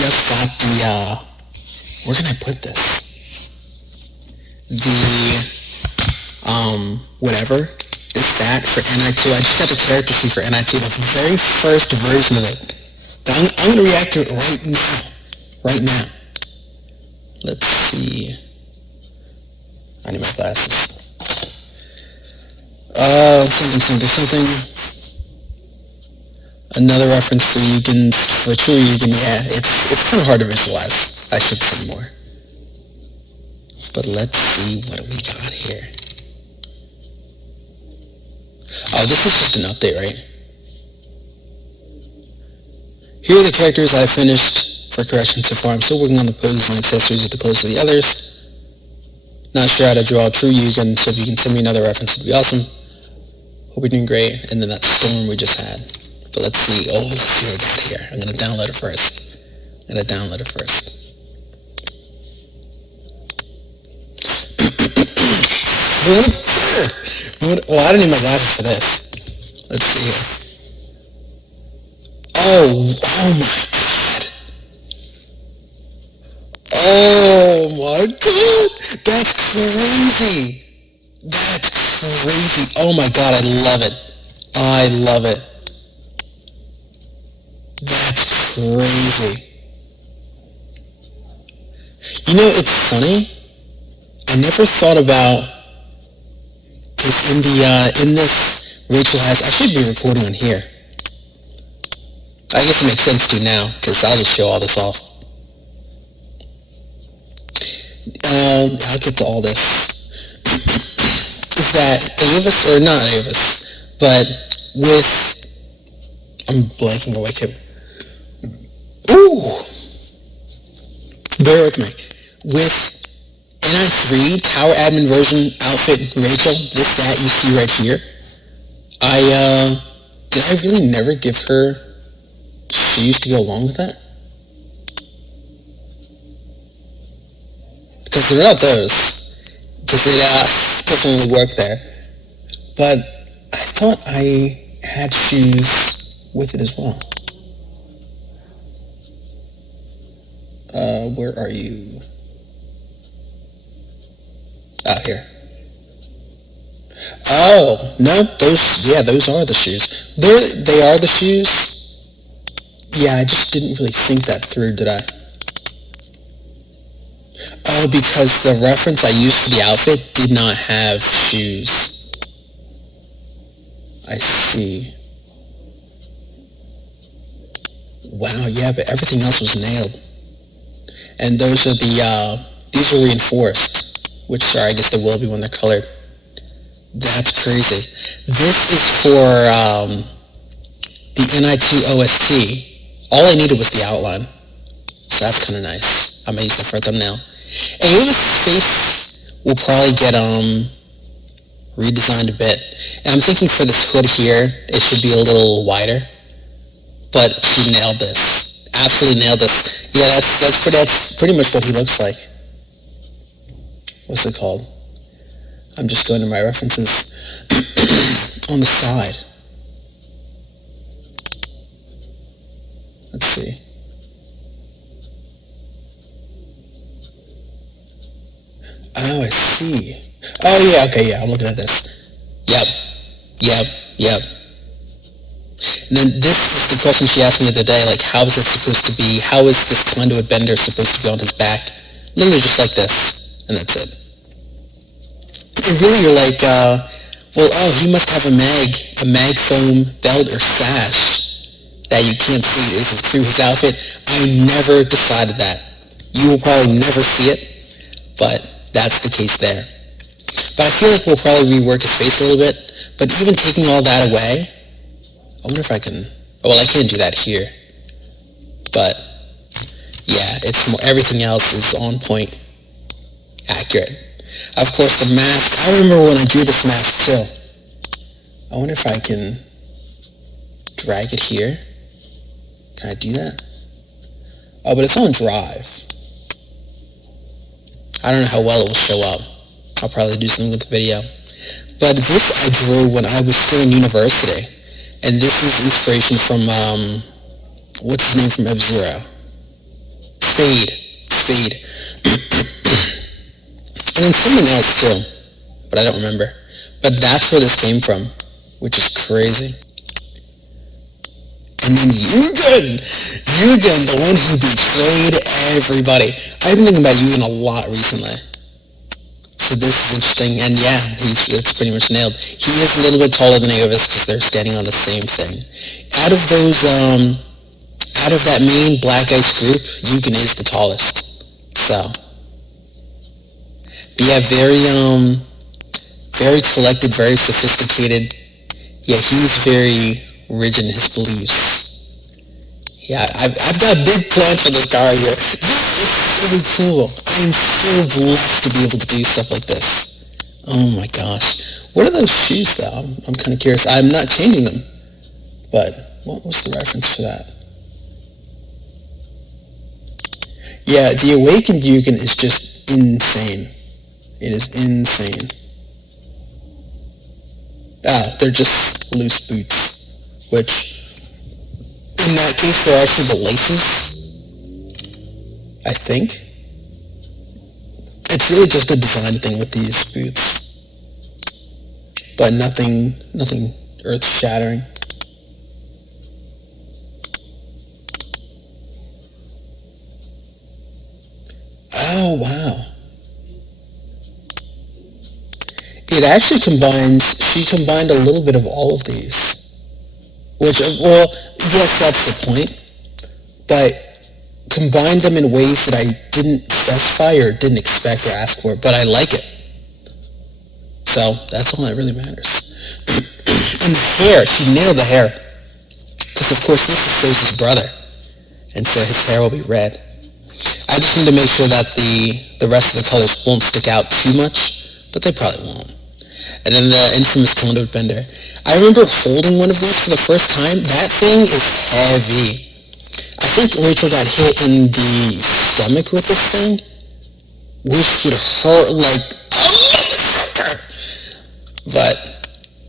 just got the, where can I put this? Whatever, the chat for NI2. I just got the character sheet for NI2, the very first version of it. I'm gonna react to it right now. Right now. Let's see. I need my glasses. Something. Another reference for Yukins, for true Yukin. Yeah, it's kind of hard to visualize. I should say more. But let's see what we got here. Oh, this is just an update, right? Here are the characters I finished for correction so far. I'm still working on the poses and accessories with the clothes of the others. Not sure how to draw true Yukin, so if you can send me another reference, it'd be awesome. Hope you're doing great. And then that storm we just had. But let's see. Oh, let's see what we got here. I'm going to download it first. Well, I don't need my glasses for this. Let's see. Oh my god. Oh my god. That's crazy. Oh my god, I love it. That's crazy. You know, it's funny. I never thought about, because in this, Rachel has, I should be recording on here. I guess it makes sense to now, because I can show all this off. I'll get to all this. Is that Avis, or not Avis, but with, I'm blanking on my camera. Ooh! Bear with me. With NI3 Tower Admin version outfit Rachel, this hat you see right here, did I really never give her shoes to go along with that? Because without those, does it doesn't really work there. But I thought I had shoes with it as well. Where are you? Oh, here. Oh, no, those are the shoes. They are the shoes. Yeah, I just didn't really think that through, did I? Oh, because the reference I used for the outfit did not have shoes. I see. Wow, yeah, but everything else was nailed. And those are these are reinforced, which I guess they will be when they're colored. That's crazy. This is for the NI2 OST. All I needed was the outline. So that's kind of nice. I'm going to use that for a thumbnail. Avis's face will probably get redesigned a bit. And I'm thinking for the split here, it should be a little wider. But she nailed this. Absolutely nailed this. Yeah, that's pretty much what he looks like. What's it called? I'm just going to my references. On the side. Let's see. Oh, I see. Oh, yeah, okay, yeah, I'm looking at this. Yep. And then this is the question she asked me the other day, like, how is it supposed to be? How is this conduit bender supposed to be on his back? Literally just like this, and that's it. And really you're like, he must have a mag foam belt or sash that you can't see through his outfit. I never decided that. You will probably never see it, but that's the case there. But I feel like we'll probably rework his face a little bit, but even taking all that away, I wonder if I can, I can't do that here, but yeah, everything else is on point, accurate. Of course, the mask, I remember when I drew this mask too. I wonder if I can drag it here. Can I do that? Oh, but it's on Drive. I don't know how well it will show up. I'll probably do something with the video. But this I drew when I was still in university. And this is inspiration from, what's his name from F-Zero? Fade. Fade. And then something else too, but I don't remember. But that's where this came from, which is crazy. And then Yugen, the one who betrayed everybody. I've been thinking about Yugen a lot recently. So this is interesting, and yeah, it's pretty much nailed. He is a little bit taller than Aovis because they're standing on the same thing. Out of that main Black Ice group, Yugen is the tallest. So, but yeah, very collected, very sophisticated. Yeah, he's very rigid in his beliefs. Yeah, I've got big plans for this power here. This is so cool. I am so blessed to be able to do stuff like this. Oh my gosh. What are those shoes though? I'm kind of curious. I'm not changing them. But what was the reference for that? Yeah, the Awakened Yugen is just insane. It is insane. Oh, they're just loose boots. Which, in that case, they're actually the laces. I think. It's really just a design thing with these boots. But nothing earth-shattering. Oh, wow. It actually she combined a little bit of all of these. Which, well, yes, that's the point. But combined them in ways that I didn't specify or didn't expect or ask for, but I like it. So, that's all that really matters. And the hair, she nailed the hair. Because, of course, this is Zeus's brother. And so his hair will be red. I just need to make sure that the rest of the colors won't stick out too much, but they probably won't. And then the infamous conduit bender. I remember holding one of these for the first time. That thing is heavy. I think Rachel got hit in the stomach with this thing, which would hurt like a motherfucker. But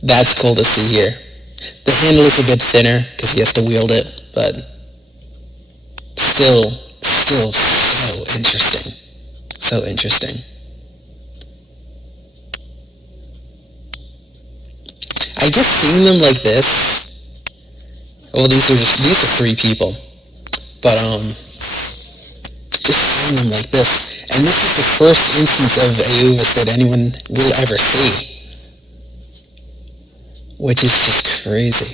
that's cool to see here. The handle is a bit thinner because he has to wield it, but still so interesting. So interesting. I guess seeing them like this, well, these are 3 people, but just seeing them like this, and this is the first instance of Aovis that anyone will ever see, which is just crazy.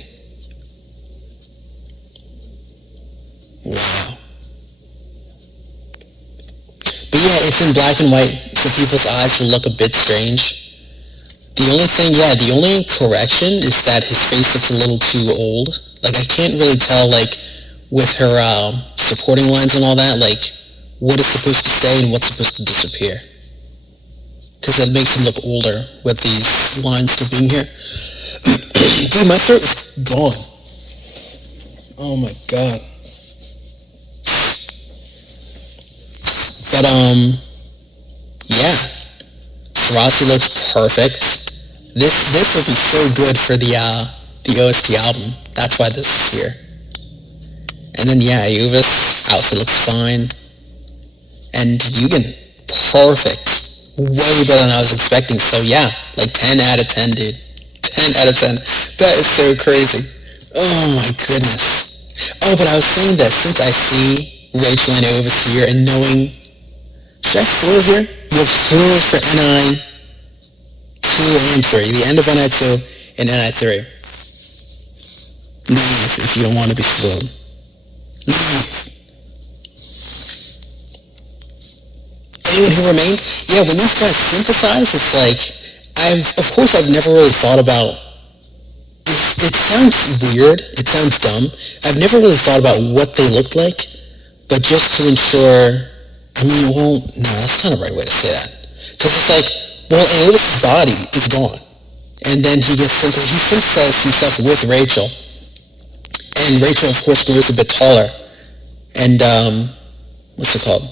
Wow. But yeah, it's in black and white. His eyes look a bit strange. The only correction is that his face looks a little too old. Like, I can't really tell, like, with her supporting lines and all that, like, what is supposed to stay and what's supposed to disappear. Because it makes him look older with these lines being here. Dude, my throat's gone. Oh my god. But, yeah. Swazi looks perfect. This will be so good for the OST album. That's why this is here. And then yeah, Aovis outfit looks fine. And Yugen, perfect. Way better than I was expecting. So yeah, like 10 out of 10, dude. 10 out of 10. That is so crazy. Oh my goodness. Oh, but I was saying that since I see Rachel and Aovis here and knowing, should I spoil here? Yeah, spoilers for NI 2 and 3, the end of NI 2 and NI 3. Leave if you don't want to be spoiled. Leave. Anyone who remained? Yeah, when these guys synthesize, it's like, I've never really thought about, it sounds weird, it sounds dumb, I've never really thought about what they looked like, but just to ensure, no, that's not the right way to say that. Because it's like, well, Aovis' body is gone. And then he synthesizes himself with Rachel. And Rachel, of course, grows a bit taller. And, what's it called?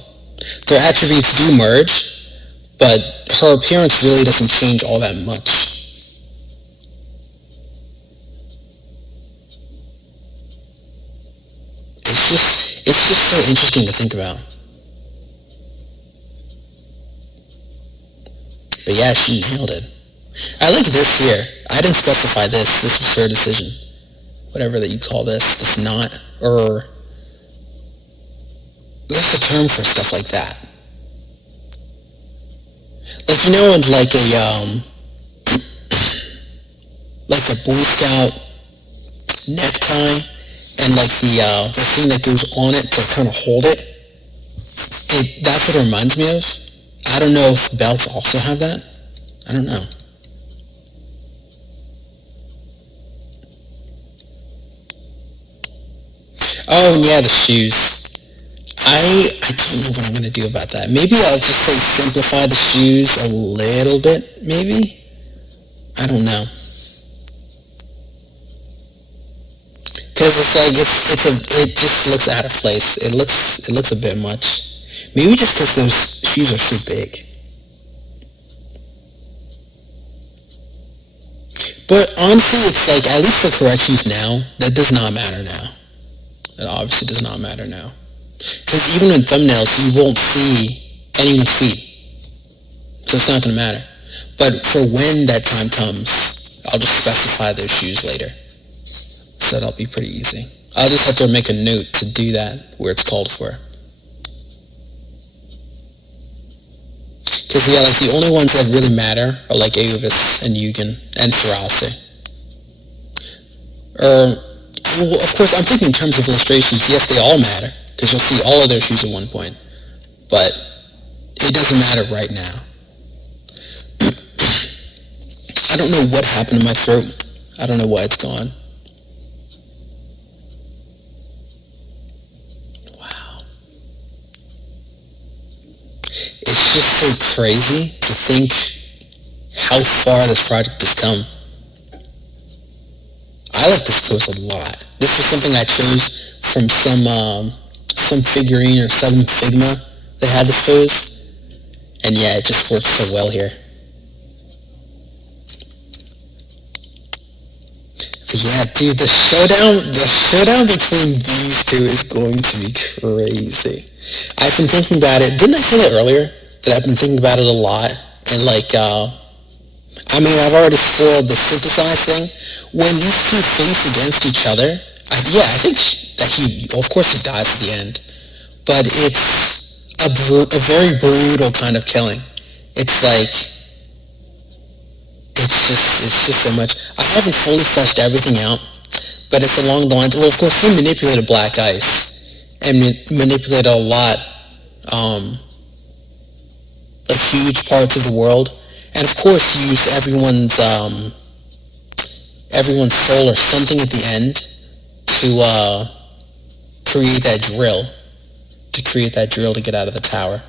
Their attributes do merge, but her appearance really doesn't change all that much. It's just so interesting to think about. But yeah, she nailed it. I like this here. I didn't specify this. This is her decision. Whatever that you call this. It's not, or there's a term for stuff like that. Like, you know, like a Boy Scout necktie, and like the thing that goes on it to kind of hold it. That's what it reminds me of. I don't know if belts also have that. I don't know. Oh, and yeah, the shoes. I don't know what I'm gonna do about that. Maybe I'll just like simplify the shoes a little bit. Maybe, I don't know. Because it's like it just looks out of place. It looks a bit much. Maybe just because those shoes are so big. But honestly, it's like, at least for corrections now, that does not matter now. It obviously does not matter now. Because even in thumbnails, you won't see anyone's feet. So it's not going to matter. But for when that time comes, I'll just specify those shoes later. So that'll be pretty easy. I'll just have to make a note to do that where it's called for. Because yeah, like the only ones that really matter are like Aovis and Yugen and Sarase. Well, of course, I'm thinking in terms of illustrations. Yes, they all matter, because you'll see all of their shoes at one point. But it doesn't matter right now. I don't know what happened to my throat. I don't know why it's gone. Wow. It's just so crazy to think how far this project has come. I like this pose a lot. This is something I chose from some figurine or some Figma that had this pose, and yeah, it just works so well here. But yeah, dude, the showdown between these two is going to be crazy. I've been thinking about it. Didn't I say that earlier? That I've been thinking about it a lot, and like, I mean, I've already spoiled the synthesized thing. When these two face against each other, I think that of course he dies at the end, but it's a very brutal kind of killing. It's like, it's just so much. I haven't fully fleshed everything out, but it's along the lines. Well, of course, he manipulated black ice and manipulated a lot, like huge parts of the world, and of course used everyone's soul or something at the end to create that drill to get out of the tower.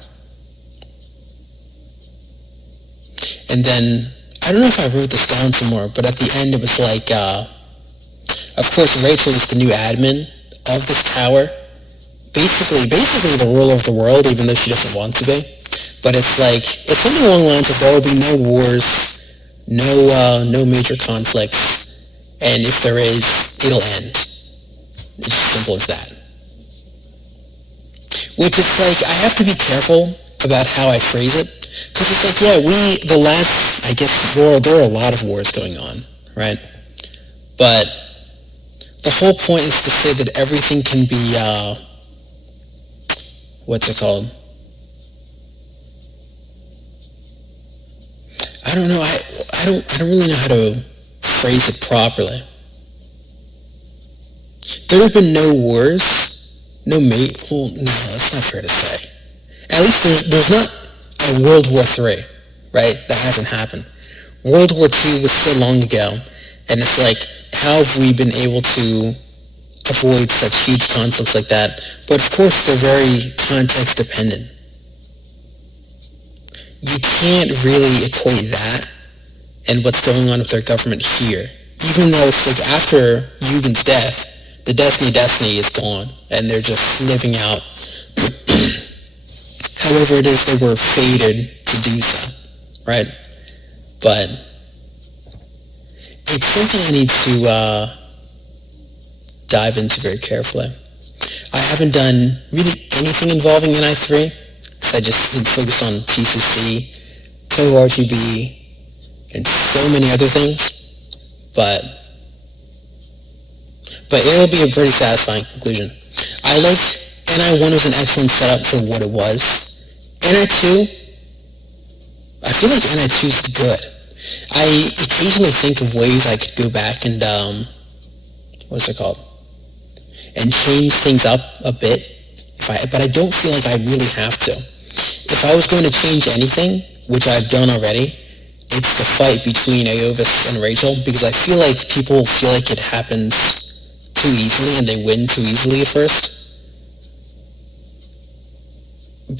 And then I don't know if I wrote this down somewhere, but at the end it was like, of course Rachel is the new admin of this tower, basically the ruler of the world, even though she doesn't want to be. But it's something along the lines of there will be no wars, no major conflicts, and if there is, it'll end. It's as simple as that. Which is like, I have to be careful about how I phrase it, because it's like, yeah, the last, I guess, war, there are a lot of wars going on, right? But the whole point is to say that everything can be, what's it called? I don't know, I don't really know how to phrase it properly. There have been no wars, no, that's not fair to say. At least there's not a World War III, right? That hasn't happened. World War II was so long ago, and it's like, how have we been able to avoid such huge conflicts like that? But of course, they're very context dependent. You can't really equate that and what's going on with their government here. Even though it's like after Yugen's death, the Destiny is gone, and they're just sniffing out however it is they were fated to do so, right? But it's something I need to dive into very carefully. I haven't done really anything involving NI3, because I just didn't focus on TCC co RGB, and so many other things, but it'll be a pretty satisfying conclusion. I like NI 1 was an excellent setup for what it was. NI 2, I feel like NI 2 is good. I occasionally think of ways I could go back and what's it called, and change things up a bit, but I don't feel like I really have to. If I was going to change anything, which I've done already, it's the fight between Iovis and Rachel, because I feel like people feel like it happens too easily and they win too easily at first,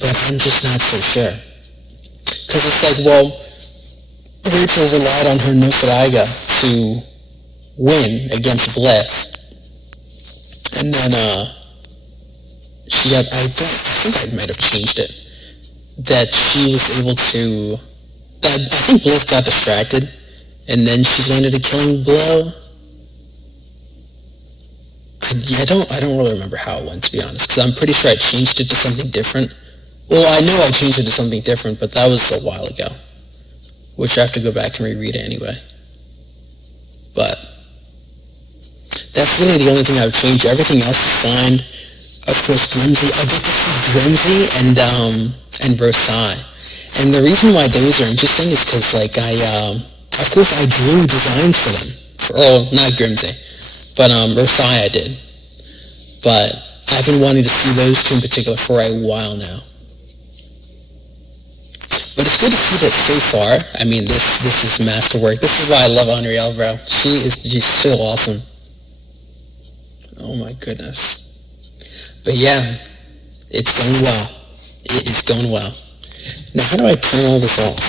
but I'm just not so sure, because it's like, well, Rachel relied on her Noparaga to win against Blith, and then I think I might have changed it, that she was able to, I think Blith got distracted, and then she landed a killing blow. I don't really remember how it went, to be honest, because I'm pretty sure I changed it to something different. Well, I know I changed it to something different, but that was a while ago, which I have to go back and reread it anyway. But that's really the only thing I've changed. Everything else is fine. Of course, Grimsy and Rosai. And the reason why those are interesting is because, like, of course I drew designs for them. Not Grimsy, but Rosai I did. But I've been wanting to see those two in particular for a while now. But it's good to see that so far, I mean, this is masterwork. This is why I love Unreal, bro. She's so awesome. Oh my goodness. But yeah, it's going well. It is going well. Now, how do I turn all this off?